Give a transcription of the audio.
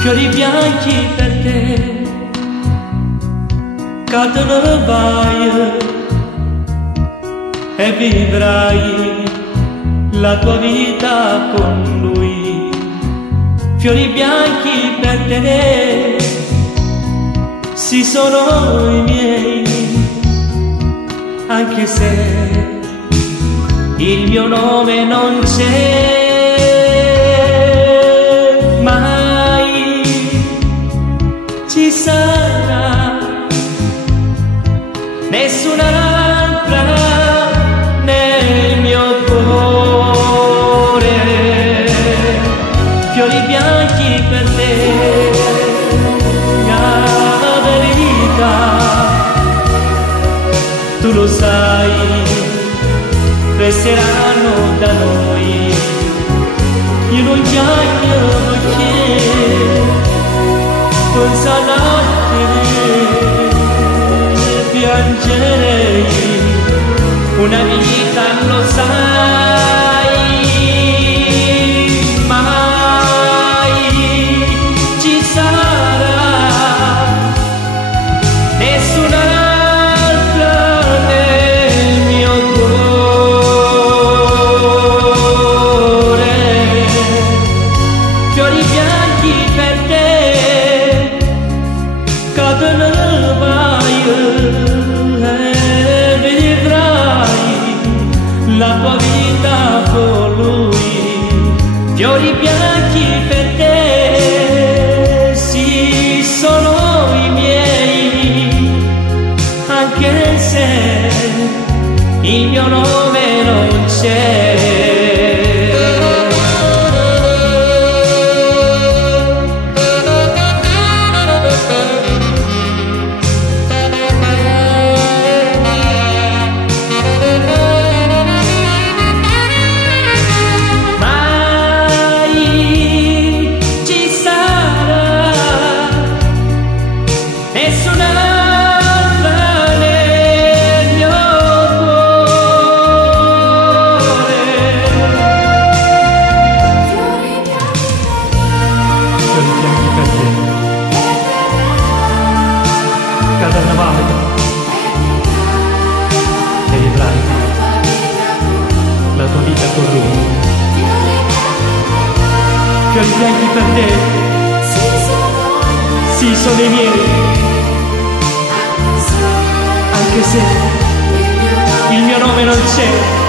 fiori bianchi per te, cadono vai e vivrai la tua vita con lui. Fiori bianchi per te, sì sono i miei, anche se il mio nome non c'è. Mai ci sarà nessun'altra nel mio cuore. Fiori bianchi per te, la verità, tu lo sai, resteranno da noi in un giorno che senza latte piangerei una vita, lo sai. Mai ci sarà nessun'altra nel mio cuore. Fiori bianchi per te, cadono vai e vivrai la tua vita con lui. Fiori bianchi per te, sì sono i miei, anche se il mio nome non c'è. E vivrai la tua vita con lui. Fiori bianchi per te, sì sono i miei, anche se il mio nome non c'è.